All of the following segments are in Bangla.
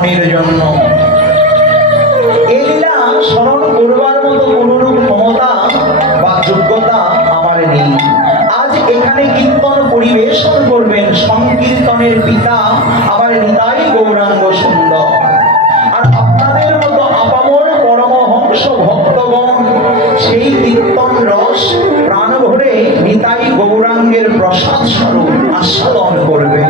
পালনের জন্য। এই লীলা স্মরণ করবার মতো কোনরূপ ক্ষমতা বা যোগ্যতা আমার নেই। আজ এখানে কীর্তন পরিবেশন করবেন সংকীর্তনের পিতা আমার নিতাই গৌরাঙ্গ সুন্দর। আর আপনাদের মতো আপামর পরমহংস ভক্তগণ সেই কীর্তন রস প্রাণ ভরে নিতাই গৌরাঙ্গের প্রসাদ স্বরূপ আস্বাদন করবেন।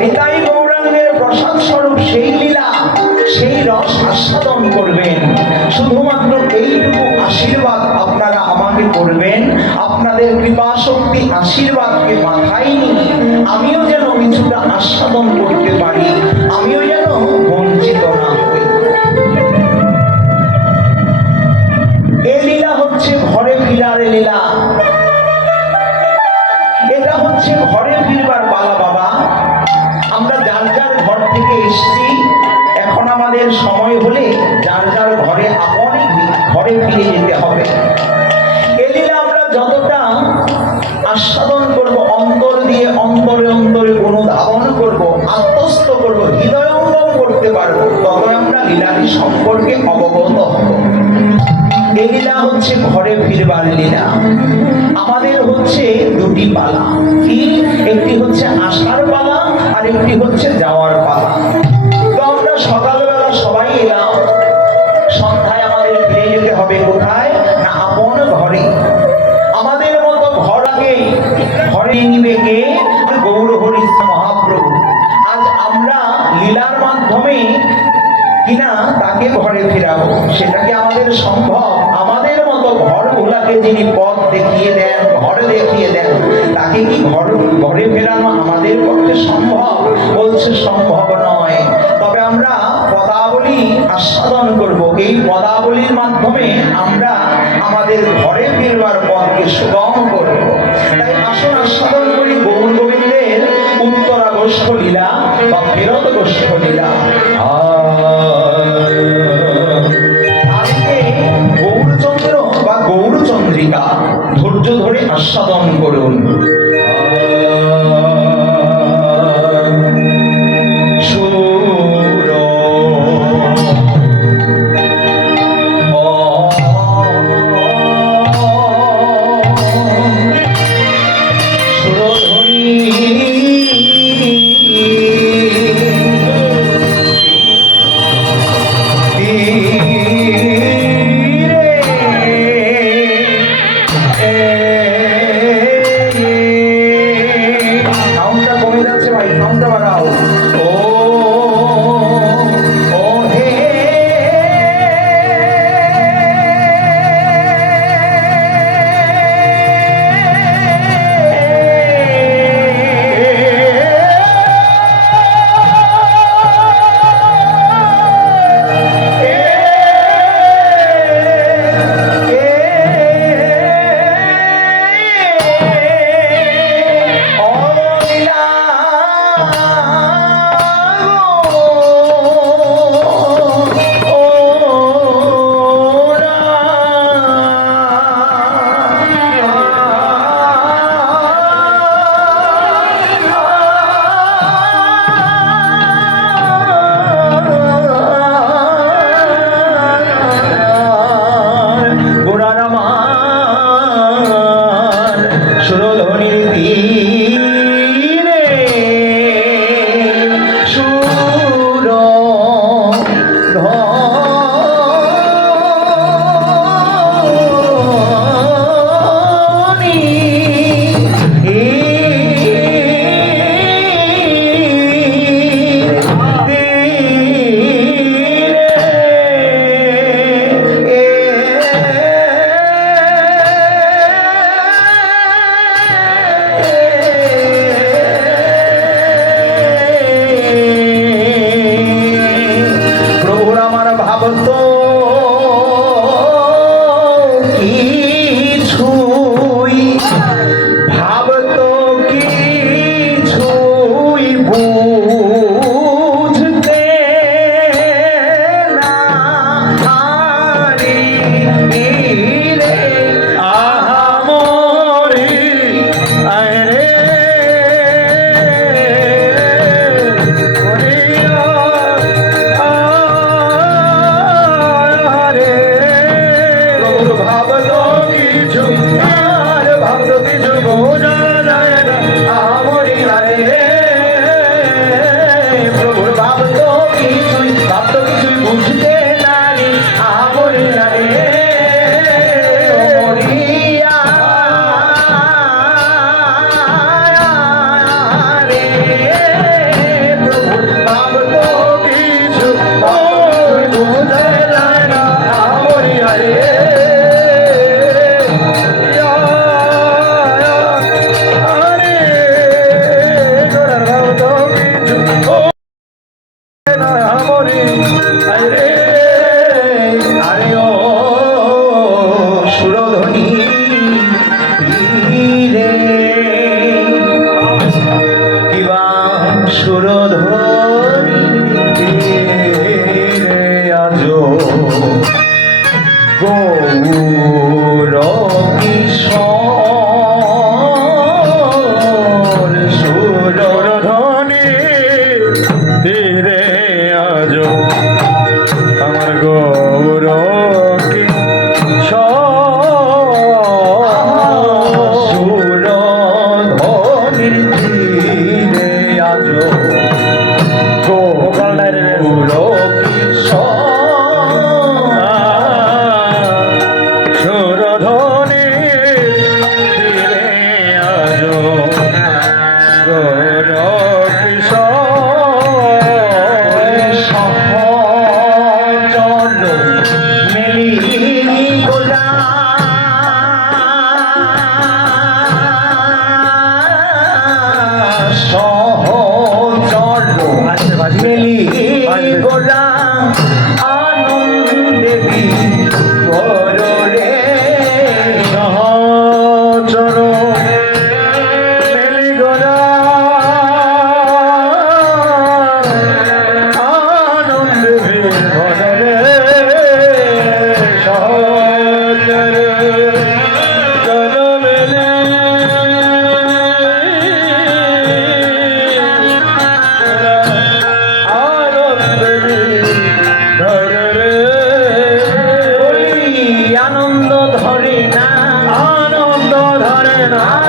নিতাই গৌরাঙ্গের প্রসাদ স্বরূপ সেই লীলা সেই রস আস্বাদন করবেন। শুধুমাত্র এইটুকু আশীর্বাদ আপনারা আমাকে করবেন। আপনাদের কৃপা শক্তি আশীর্বাদকে মাথায় নিয়ে আমিও যেন কিছুটা আস্বাদন করতে পারি, আমিও যেন বঞ্চিত না হই। এই লীলা হচ্ছে ঘরে ফিরার লীলা। এটা হচ্ছে ঘরে ফিরবার পালা বাবা। আমরা যার যার ঘর থেকে এসেছি, এখন আমাদের সময় হলে যার যার ঘরে আপনি ঘরে ফিরে যেতে হবে। এই লীলা আমরা যতটা আস্বাদন করব, অন্তর দিয়ে অন্তরে অন্তরে অনুধাবন করব, আত্মস্থ করব, হৃদয়ঙ্গম করতে পারবো, তবে আমরা লীলাটি সম্পর্কে অবগত হব। এই লীলা হচ্ছে ঘরে ফিরবার লীলা। আমাদের হচ্ছে দুটি পালা, কি? একটি হচ্ছে আসার পালা আর একটি হচ্ছে যাওয়ার পালা। তো আমরা সকালবেলা সবাই এলাম, সন্ধ্যায় আমাদের ফিরে যেতে হবে কোথায়? না আপন ঘরে। আমাদের মতো ঘর আগে ঘরে নিবে কে? গৌর হরি মহাপ্রভু। আজ আমরা লীলার মাধ্যমে কিনা তাকে ঘরে ফেরাবো, সেটা কি আমাদের সম্ভব? আমাদের মতো ঘর ভোলাকে যিনি পথ দেখিয়ে দেন, ঘর দেখিয়ে দেন, তাকে কি ঘরে ফেরানো আমাদের পক্ষে সম্ভব? বলছে সম্ভব নয়। তবে আমরা পদাবলী আস্বাদন করব। এই পদাবলীর মাধ্যমে আমরা আমাদের ঘরে ফিরবার পথকে সুগম করব। তাই আসুন আস্বাদন করি গৌর গোবিন্দের উত্তরা গোষ্ঠ লীলা বা ফেরত গোষ্ঠ লীলা। আজকে গৌরচন্দ্র বা গৌরচন্দ্রিকা ধৈর্য ধরে আস্বাদন করুন। না